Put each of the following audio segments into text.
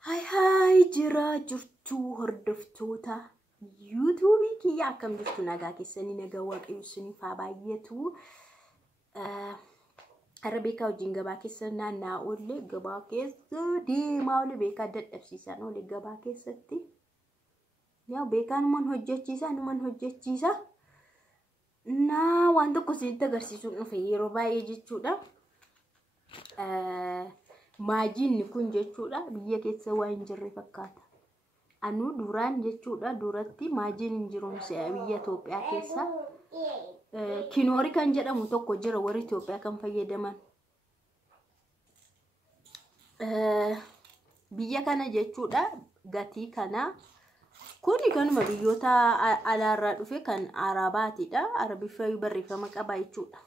Hai jira jirtu hordoftoota YouTube kiyya akkam jirtu nagaa keessanii nagaa waaqayyo isiniif haa baay'atu. Arabeeka wajjin gabaa keessa naannaa oolle gabaa keessa deemaa oolle beekaa dadhabsiisan oolle gabaa keessatti yaa beekaan man hojjechiisa naa waan tokko isinitti agarsiisuun dhufe yeroo baay'ee jechuudha. Maajiin kun jechuudha biyya keessa waa hin jirre fakkaata. Anu duraan jechuudha duratti maajiin hin jiruunse biyya Itoophiyaa keessa kinoori kan jedhamu tokko jira warri Itoophiyaa kan fayyadaman. Biyya kana jechuudha gatii kana kuni kanuma biyyoota alaarraa dhufe kan Arabaatidha. Arabiffaa barreeffama qaba jechuudha.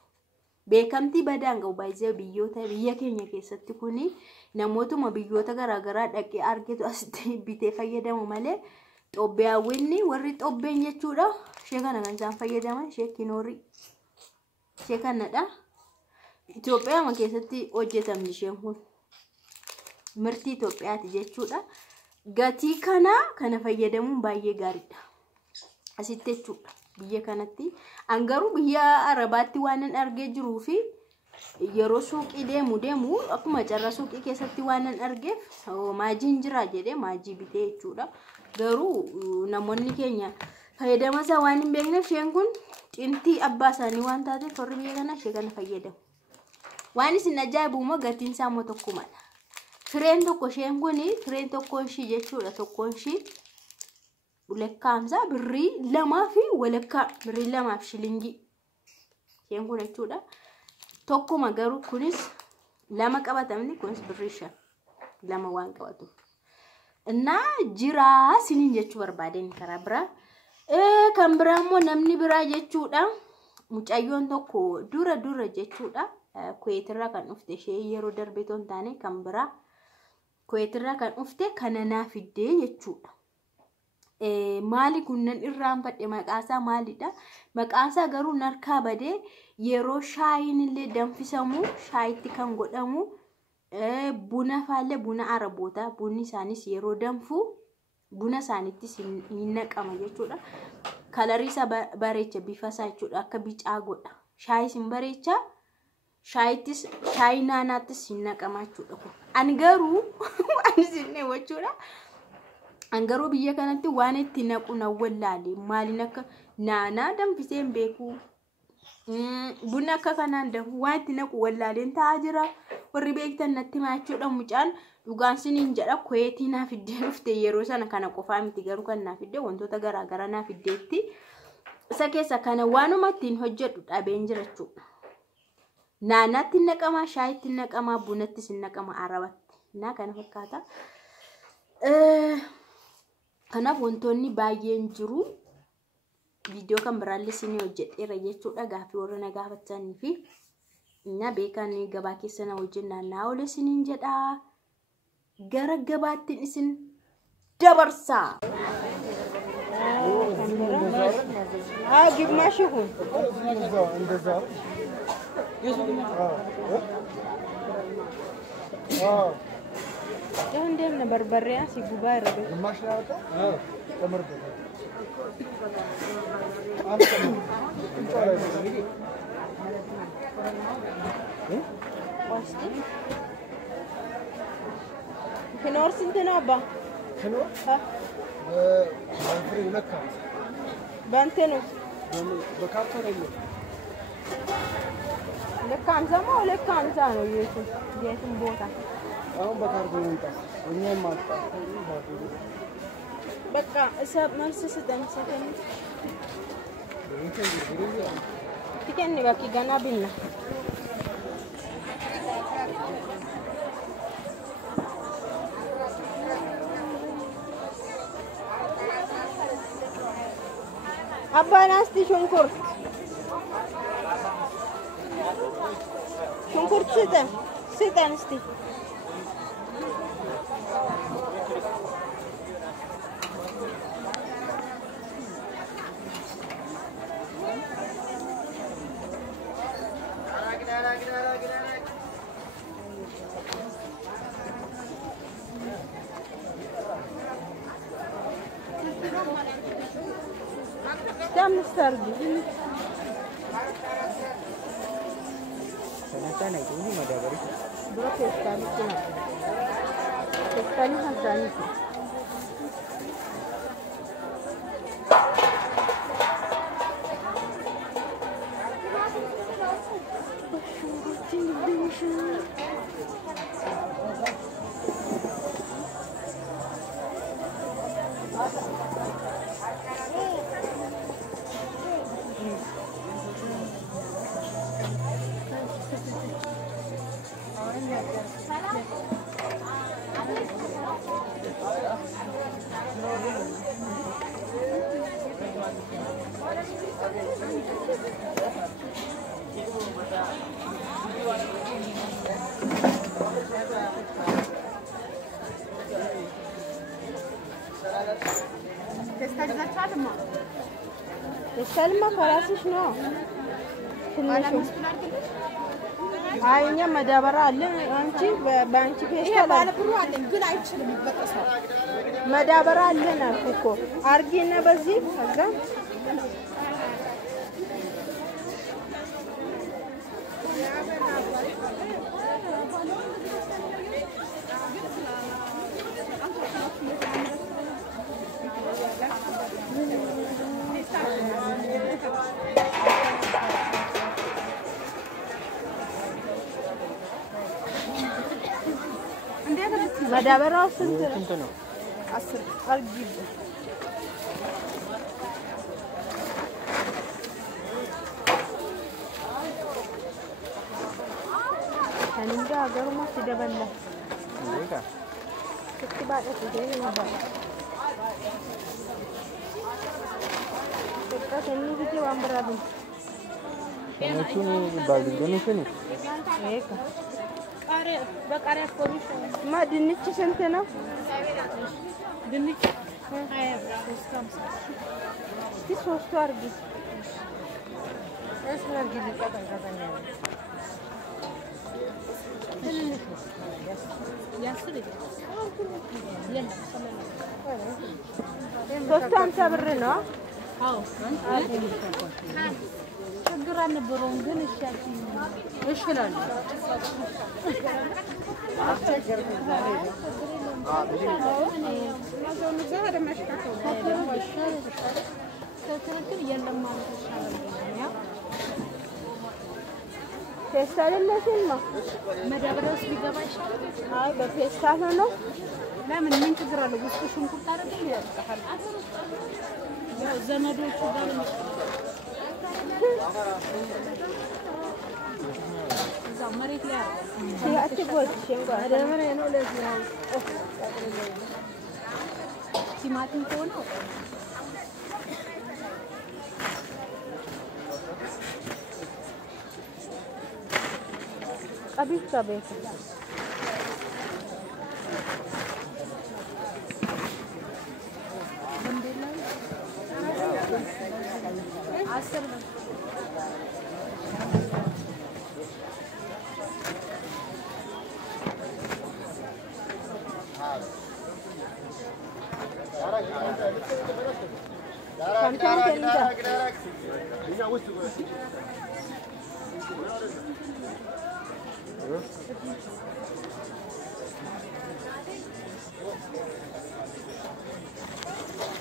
Beekamtii badaan qabu baay'ee biyya keenya keessatti kuni namootuma biyyoota garaagaraa dhaqee argitu asitti bitee fayyadamu malee Xoobbiyaawwanni warri Xoobbeen jechuudha ishee kana kan isaan fayyadaman ishee kinoorii ishee kanadha. Itoophiyaa keessatti hojjetamni isheen kun mirtii Itoophiyaati jechuudha. Gatii kana fayyadamuun baay'ee gaariidha asitti jechuudha. Biyya kanatti angaruu biyya Arabaatti waan an argee jiruu fi yeroo suuqii deemu akkuma carraa suuqii keessatti waan an argeef maajiin jira jedhee maajii bitee jechuudha. Garuu namoonni keenya fayyadama isaa waan hin beekneef isheen kun xintii abbaa isaanii waan taateef warri biyya kana ishee kana fayyadamu. Waan isin ajaa'ibu immoo gatiin isaa immoo tokkumadha. Fireen tokko isheen kun fireen tokkoon ishii jechuudha tokkoon ishii Ulekkaamsa birrii lamaa fi walakkaa birrii lamaa fi shilingii isheen kun jechuudha. Tokkuma garuu kunis lama qabatamni kunis birrii 5 lama waan qabatu. Innaa jiraa siniin jechuu barbaadeen karaa biraa. Kan biraa immoo namni biraa jechuudha. Mucayyoon tokko dura jechuudha. Kuweetirraa kan dhufte ishee yeroo darbee toon taane kan biraa kuweetirraa kan dhufte kana naa fiddee jechuudha. Maali kunnan irraanfadhe maqaasaa maalidha? Maqaasaa garuu narkaa badee yeroo shaayiin illee danfisamu shaayitti kan godhamu buna faallee buna Araboota bunni isaanis yeroo danfu buna isaanittis hin naqama jechuudha. Kalarii isa bareecha bifa isaa jechuudha akka bicaa godha. Shaayis hin bareecha shaayittis shaayi naanaattis hin naqama jechuudha. Ani garuu ani sinne jechuudha. Angaruu biyya kanatti waan itti naqu na wallaale maaliin akka naanaa danfisee hin beeku. Buna akka kanaan danfu waan itti naqu wallaaleen taa'aa jira. Warri beektan natti himaa jechuudha. Mucaan dhugaan siniin jedha kuweetii naaf iddee dhufte yeroo sana kana qofaa miti garuu kan naaf iddee wantoota garaagaraa naaf iddeetti. Isa keessa kana waanuma ittiin hojjedhu dhabeen jira jechuudha. Naanaatti hin naqamaa, shaayitti hin naqamaa, bunattis hin naqamaa Arabatti. Naa kana fakkaata. Kanaaf wantoonni baay'een jiru. Viidiyoo kan biraallee isin hojjedheera jechuudha. Gaaffii warra na gaafatanii fi na beekan gabaa keessa na wajjin naanna'aa oole isiniin jedha. Gara gabaattiin isin dabarsaa. ግማሽ ይሁን እንደዛ ይሁን እንደምን በርበሬያ ሲጉባ ያረገ ግማሽ ያወጣ ተመርጠ كنور سنتنا أبا كنور ها فري لك بانتنو بكارتون اللي لك أمزة ما ولك أمزة أنا يوسف جيتم بوتا أهم بكارتون أنت ونيم ما بقى أساب مرس ستن سكن تكني بقى جانا بينا أبا ناستي شنكر ستة نستي አምስት አድርጊ። ተነሳና ይሁን ማዳበሪ ብሮ ፌስታል ነው ፌስታል ሀሳኒ ተሰልማ ከራስሽ ነው ትንሽ አይኛ መዳበራ አለ አንቺ ባንቺ ፌስታል ባለ ብሩ አለኝ ግን አይችልም ይበቀሳል መዳበራ አለና እኮ አርጊና በዚህ ከዛ መዳበራው ስንት ነው? 10 አርጊ ታንንዳ አገሩማ ሲደበላ ይሄጋ ክትባለ ትገኝ ነበር ተከተኒ ጊዜ ወንበራዱ እነሱን ይባሉ ገነሽን ይሄጋ በቃሪያ ኮሚሽ ማ ድንች ስንት ነው? ድንች 20 እስቲ ሶስቱ አርጊ እስራጊ ሊቀጣጣኛ ሶስቱ 50 ብር ነው። አዎ ችግር አልነበረውም ግን እሺ እላለሁ። ፌስታል ለሲማ መዳበሪያ ውስጥ ቢገባ ይሻላል። አይ በፌስታል ነው። ለምን ምን ችግር አለው? ውስጡ ሽንኩርት አይደል ያጣሃል። ያው ዘመዶቹ ጋር ነው እዛ መሬት ላይ አለ አትጎት ሽንጓ መዳበሪያ ነው ለዚህ ነው ቲማቲም ከሆነ अभी सब है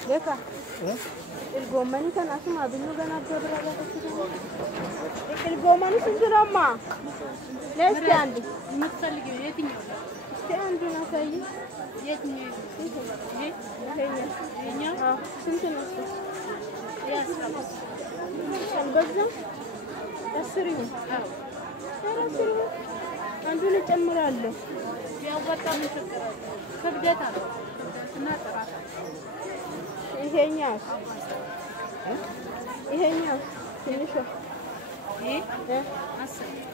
देखा الجوماني كان اسمع بينو كان ابرا الجوماني سنجرما ليش عندي متسلقي يتني استي عندنا ساي يتني هنا اه سنتنا يا سلام البزه السريو اه السريو عندنا ጨምራለሁ ያው በጣም ይቸግራል ክብደት አለው እና ጥራት ይሄኛው ትንሽ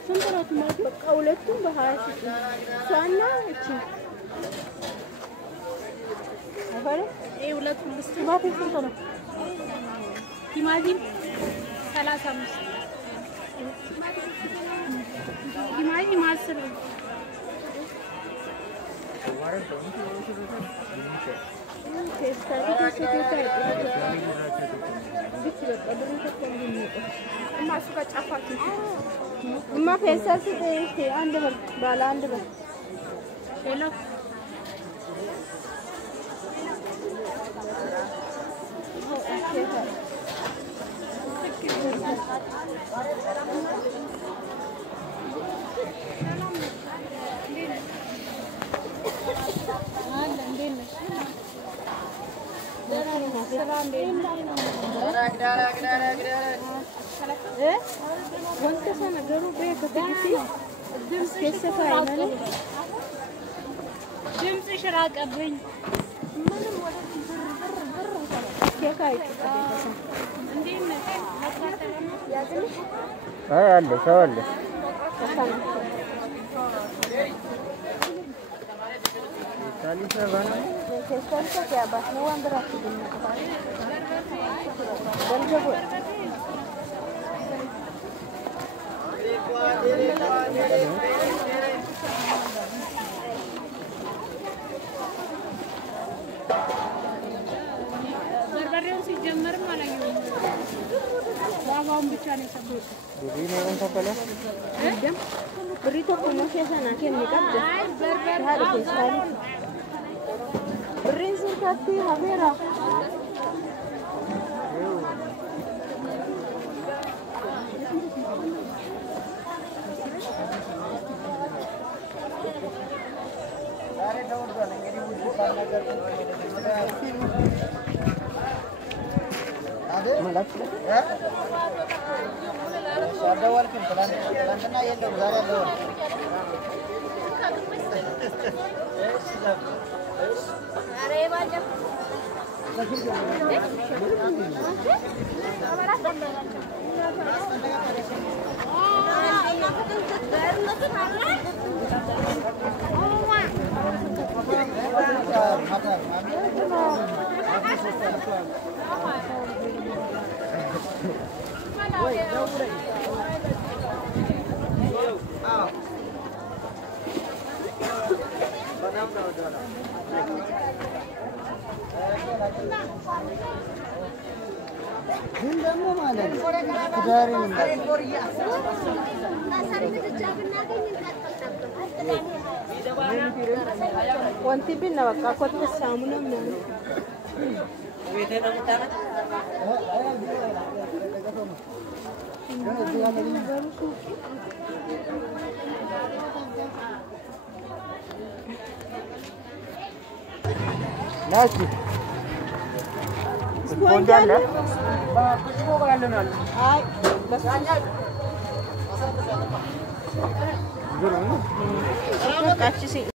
ስንት ነው ቲማቲም? በቃ ሁለቱም በ20 ሺህ እሷና እቺ አፈረ ይሄ ሁለቱም ቲማቲም ስንት ነው? ቲማቲም 35 ቲማቲም 10 ما في أساس إيه عنده بالا عنده hello وانت سنة جرب ايه كتبتي كيف فاينل جمس شراك ابن كيف هاي አለ ሰው አለ ታሊሳ ባና ከስተንተ ያባስ ነው ወንድራችሁ ግን ደልገቦ በርበሬው ሲጀመር ማለት ነው ዋጋውን ብቻ ነው የሰጡት ዱሪ ነው ተፈለ ደም ብሪቶ ኮኖ ሸሰና ከሚቀድ በርበሬ ሀደ ይስራል ብሪን ሲታቲ ሀቤራ ግን ደግሞ ማለት ትዳሬ ወንቲ ቢና በቃ ኮት ሳሙና ምን ናሲ ስፖንጃለ ባክሽ ወጋለናል አይ በሳኛ ግሩ በቃ እቺ